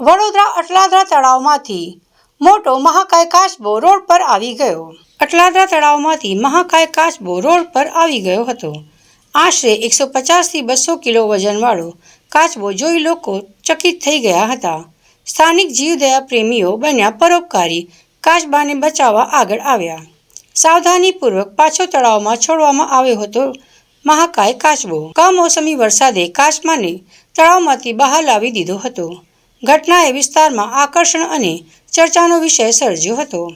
વડોદરા અટલાદરા તળાવમાંથી મોટો મહાકાય કાચબો રોડ પર આવી ગયો. અટલાદરા તળાવમાંથી મહાકાય કાચબો રોડ પર આવી ગયો હતો. આશરે 150 થી 200 કિલો વજનવાળો કાચબો જોઈ લોકો ચકિત થઈ ગયા હતા. સ્થાનિક જીવદયા પ્રેમીઓ બન્યા પરોપકારી, કાચબાને બચાવવા આગળ આવ્યા. સાવધાનીપૂર્વક પાછો તળાવમાં છોડવામાં આવ્યો હતો મહાકાય કાચબો. કમોસમી વરસાદે કાચબાને તળાવમાંથી બહાર લાવી દીધો હતો. ઘટનાએ વિસ્તારમાં આકર્ષણ અને ચર્ચાનો વિષય સર્જ્યો હતો.